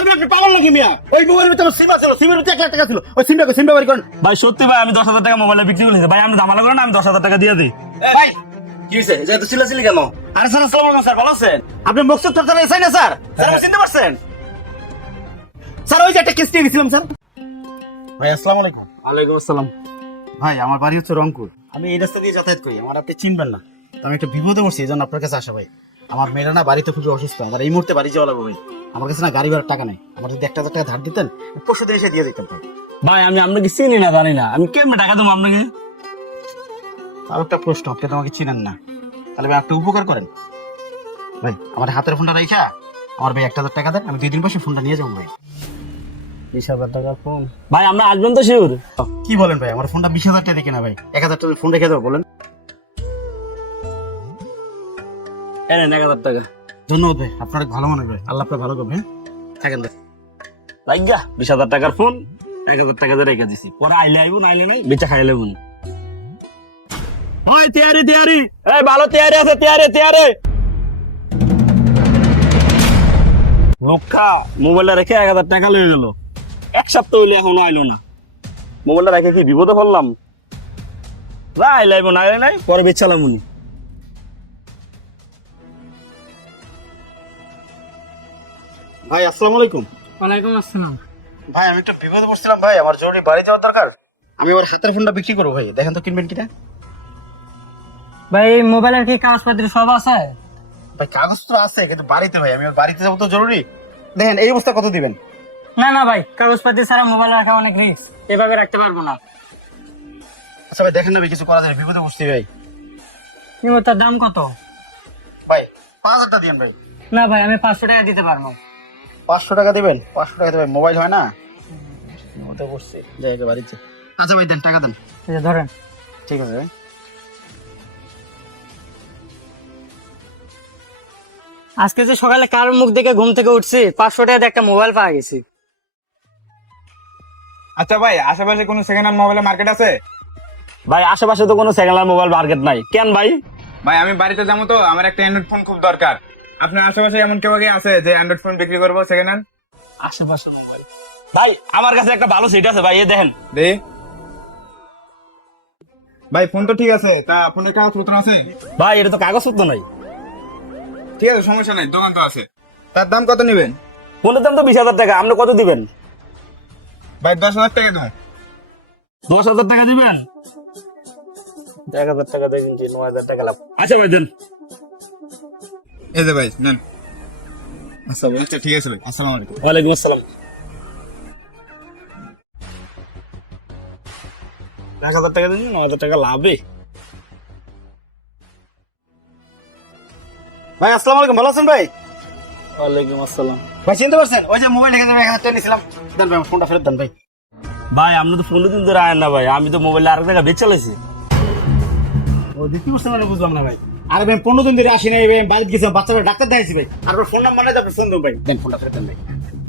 আপনি পাগল নাকি মিয়া? ওই মোবাইলের ভিতরে সিম ছিল, সিমের ভিতরে 1 লাখ টাকা ছিল। ওই সিমটা বাড়ি করেন। ভাই সত্যি ভাই আমি 10,000 টাকা মোবাইলে বিক্রি করেছি ভাই, আপনি দামালা করেন আমি 10,000 টাকা দিয়ে দিই। ভাই কি হইছে? যে এত চিল্লাচিল্লি কেন? আরে স্যার আসসালামু আলাইকুম স্যার, ভালো আছেন? আপনি মকসুদ তোর তারা এসআই না স্যার? স্যার আপনি চিনতে পারছেন? স্যার ওই যে একটা কেস নিয়ে গেছিলাম স্যার। ভাই আসসালামু আলাইকুম। ওয়ালাইকুম আসসালাম। ভাই আমার বাড়ি হচ্ছে রংপুর, আমি এই রাস্তা দিয়ে যাতায়াত করি, আমার আপনি চিনবেন না। তো আমি একটা বিপদে পড়ছি, এই জন্য আপনার কাছে আসা ভাই। আমার মেয়েরা না বাড়িতে খুবই অসুস্থ, আমার এই মুহূর্তে বাড়ি যাওয়া লাগবে ভাই। আমার কাছে না গাড়ি ভাড়ার টাকা নাই, আমার যদি 1,000 টাকা ধার দিতেন পরশু দিন এসে দিয়ে দিতাম ভাই। ভাই আমি আপনাকে চিনি না জানি না, আমি কেমনে টাকা দেবো আপনাকে? আর একটা প্রশ্ন, আপনি তো আমাকে চিনেন না, তাহলে ভাই একটা উপকার করেন ভাই, আমার হাতের ফোনটা রাইখা আমার ভাই 1,000 টাকা দেন, আমি 2 দিন বসে ফোনটা নিয়ে যাবো ভাই। 20,000 টাকার ফোন ভাই, আমরা আসবেন তো শিওর? কি বলেন ভাই, আমার ফোনটা 20,000 টাকা দেখে না ভাই, 1,000 টাকা ফোন রেখে দেবো বলেন। এনেন 1,000 টাকা। ধন্যবাদ ভাই, আপনার ভালো মনে ভাই, আল্লাহ আপনার ভালো করবেন, থাকেন ভাই। লাইগা 20,000 টাকার ফোন 1,000 টাকা দিয়ে রেখে দিছি, পরে আইলে আইবো নাইলে নাই, বেচা খাইলে বুন। ওই তৈয়ারি তৈয়ারি, এই ভালো তৈয়ারি আছে, তৈয়ারি। লোকা মোবাইলটা রেখে 1,000 টাকা লয়ে গেল, 1 সপ্তাহ হইলে এখনো আইলো না। মোবাইলটা রেখে কি বিপদে পড়লাম? আইলে আইবো নাইলে নাই, পরে বেচালাম উনি। ভাই আসসালামু আলাইকুম। ওয়ালাইকুম আসসালাম। ভাই আমি একটু বিপদে পড়ছিলাম ভাই, আমার জরুরি বাড়ি যাওয়ার দরকার, আমি আমার হাতের ফোনটা বিক্রি করবো ভাই, দেখেন তো কিনবেন কিনা। ভাই মোবাইলের কি কাগজপত্র সব আছে? ভাই কাগজ তো আছে কিন্তু বাড়িতে ভাই, আমি বাড়িতে যাবো তো জরুরি, দেখেন এই অবস্থা কত দিবেন? না ভাই, কাগজপত্র ছাড়া মোবাইল রাখা অনেক রিস্ক, এভাবে রাখতে পারবো না। আচ্ছা ভাই দেখেন না ভাই, কিছু করা যায়, বিপদে পড়ছি ভাই। কিন্তু তার দাম কত? ভাই 5,000 টাকা দিবেন ভাই। না ভাই, আমি 500 টাকা দিতে পারবো। 500 টাকা দিবেন? 500 টাকা দেবেন, মোবাইল হয় না, বিপদে পড়ছি, যাই আগে বাড়িতে। আচ্ছা ভাই দেন, টাকা দেন। এই যে ধরেন। ঠিক আছে ভাই। আজকে যে সকালে কার মুখ দেখে ঘুম থেকে উঠছি, 500 টাকা দিয়ে একটা মোবাইল পাওয়া গেছি। আচ্ছা ভাই, আশেপাশে কোনো সেকেন্ড হ্যান্ড মোবাইলের মার্কেট আছে? ভাই আশেপাশে তো কোনো সেকেন্ড হ্যান্ড মোবাইল মার্কেট নাই, কেন ভাই? ভাই আমি বাড়িতে যাবো তো, আমার একটা অ্যান্ড্রয়েড ফোন খুব দরকার। আপনার আশেপাশে এমন কেউ আগে আছে যে অ্যান্ড্রয়েড ফোন বিক্রি করবো সেকেন্ড হ্যান্ড? আশেপাশে মোবাইল ভাই আমার কাছে একটা ভালো সেট আছে ভাই, এই দেখেন। দে ভাই, ফোন তো ঠিক আছে, তা ফোনের কাগজপত্র আছে? ভাই এটা তো কাগজপত্র নাই। ঠিক আছে, সমস্যা নাই, দোকান তো আছে। তার দাম কত নেবেন? ফোনের দাম তো 20,000 টাকা, আপনি কত দিবেন? ভাই 10,000 টাকা দেবো। 10,000 টাকা দিবেন? 1,000 টাকা দিয়ে কিনছি, 9,000 টাকা লাভ। আচ্ছা ভাই দেন। এই যে ভাই নেন। আচ্ছা ভাই, আচ্ছা ঠিক আছে ভাই, আসসালামু আলাইকুম। ওয়ালাইকুম আসসালাম। 1,000 টাকা দিন, 9,000 টাকা লাভে। ভাই আসসালামু আলাইকুম, ভালো আছেন ভাই? ওয়ালাইকুম আসসালাম। ভাই চিনতে পারছেন? ওই যে মোবাইল রেখে 1,000 টাকা নিয়েছিলাম, দেন ভাই আমার ফোনটা ফেরত দেন ভাই। ভাই আপনি তো 15 দিন ধরে আয়েন না ভাই, আমি তো মোবাইলে আরেক টাকা বেচে চালাইছি। ও দেখতে পারছেন মানে বুঝলাম না ভাই। আরে ভাই 15 দিন ধরে আসি নাই ভাই, বাড়িতে গেছিলাম, বাচ্চারা ডাক্তার দেখাইছি ভাই, আর ওর ফোন নাম্বার নাই, তারপর ফোন দেন ভাই, দেন ফোনটা ফেরত দেন ভাই।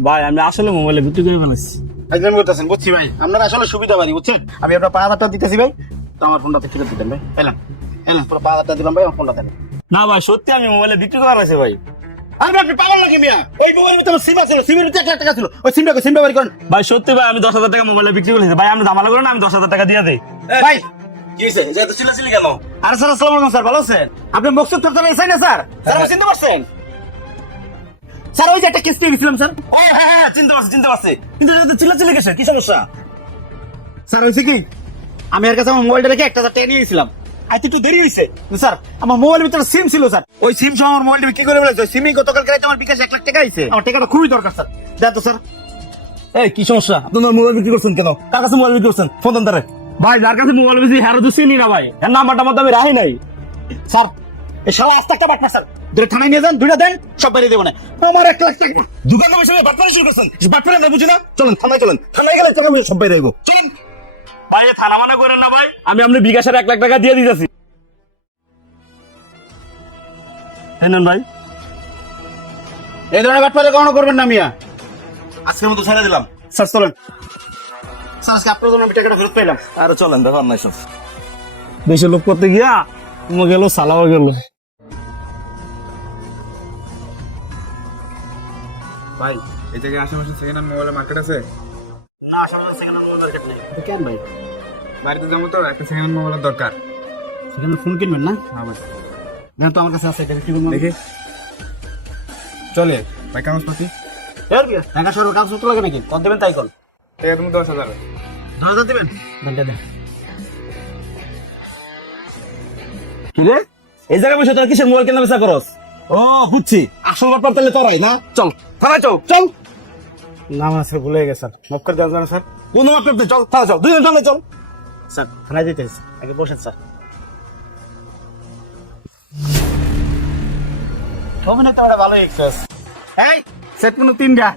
ভাই আমি আসলে মোবাইলে বিক্রি করে ফেলেছি। একদম বলতেছেন, বুঝছি ভাই, আপনার আসলে সুবিধা বাড়ি বুঝছেন, আমি আপনার 5,000 টাকা দিতেছি ভাই, তো আমার ফোনটাতে ফেরত দিতেন ভাই, এলাম এলাম, পুরো 5,000 টাকা দিলাম ভাই, আমার ফোনটা দেন। না ভাই সত্যি আমি মোবাইলে বিক্রি করে ফেলেছি ভাই। আরে ভাই আপনি পাগল নাকি মিয়া? ওই মোবাইলের ভিতরে সিম ছিল, সিমের ভিতরে 1 লাখ টাকা ছিল, ওই সিমটা বাড়ি করেন। ভাই সত্যি ভাই আমি 10,000 টাকা মোবাইলে বিক্রি করেছি ভাই, আপনি দামালা করেন আমি 10,000 টাকা দিয়ে দিই। ভাই কি হইছে? যে এত চিল্লাচিল্লি কেন? আরে স্যার আসসালামু আলাইকুম স্যার, ভালো আছেন? আপনি মকসুদ তোর তারা এসআই না স্যার? স্যার আপনি চিনতে পারছেন? স্যার ওই যে একটা কেস নিয়ে গেছিলাম স্যার। ও হ্যাঁ চিনতে পারছি, কিন্তু এটা তো চিল্লাচিল্লি কিসের, কি সমস্যা? স্যার হয়েছে কি, আমি এর কাছে আমার মোবাইলটা রেখে 1,000 টাকা নিয়ে গেছিলাম, আইতে একটু দেরি হয়েছে, স্যার আমার মোবাইলের ভিতরে সিম ছিল স্যার, ওই সিম সহ আমার মোবাইলটা বিক্রি করে ফেলেছে, সিমই গতকাল রাতে আমার বিকাশে 1 লাখ টাকা আইছে, আমার টাকাটা খুবই দরকার স্যার, দেন তো স্যার। এই কি সমস্যা, আপনার মোবাইল বিক্রি করছেন কেন? কার কাছে মোবাইল বিক্রি করছেন? ফোন দেন তারে। ভাই যার কাছে মোবাইল বিক্রি হ্যাঁ তো চিনি না ভাই, এর নাম্বারটা মধ্যে আমি রাখি নাই। স্যার এই শালা আস্তে একটা বাটনা স্যার, দুটো থানায় নিয়ে যান, দুইটা দেন, সব বাইরে দেবো না, আমার 1 লাখ টাকা। দোকানে বসে বাটপারি শুরু করছেন, বাটপারি না বুঝি না, চলুন থানায় গেলে টাকা পয়সা সব বাইরে আইবো, চলুন। ভাই এ থানা মনে করেন না ভাই, আমি আপনি বিকাশের 1 লাখ টাকা দিয়ে দিতেছি। এই নেন ভাই। এই ধরনের বাটপারে কখনো করবেন না মিয়া, আজকের মতো ছেড়ে দিলাম স্যার, চলেন স্যার, আজকে আপনার জন্য আমি টাকাটা ফেরত পেলাম। আরে চলেন, ব্যাপার নাই সব। দেশের লোক করতে গিয়া তোমার গেল সালাও গেল। ভাই এই জায়গায় আশেপাশে সেকেন্ড হ্যান্ড মোবাইলের মার্কেট আছে? না আসলে সেকেন্ড হ্যান্ড মোবাইল মার্কেট নেই। তো কেন ভাই? বাড়িতে যাবো তো, একটা সেকেন্ড হ্যান্ড মোবাইলের দরকার। সেখানে ফোন কিনবেন না? হ্যাঁ ভাই। দেখেন তো আমার কাছে আছে, এটা বিক্রি করবো আমি। দেখি চলে ভাই, কাগজপাতি এর কি? টাকা সরকার কাগজপত্র লাগে নাকি? কত দেবেন তাই কল। টাকা তুমি 10,000। 10,000 দেবেন? দেন দেন। কি রে এই জায়গায় বসে তোর কিসের মোবাইল কেনা বেচা করস? ও বুঝছি, আসল ব্যাপার তাহলে তোরাই না। চল থানায় চল চল। না না স্যার, ভুলে গেছে স্যার, মাফ করে দেওয়া যাবে না স্যার। কোন মাপ করতে চল, থানা চল, দুইজন থানায় চল। স্যার থানায় যেতে হয়েছে, আগে বসেন স্যার। অভিনয় তো ভালো এক্সেস। এই সেট কোনো 3টা।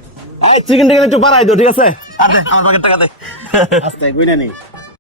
চিকেন টিকেন একটু বাড়াই দো, ঠিক আছে? আর দে আমার পকেট টাকা দে। আস্তে গুইনা নেই।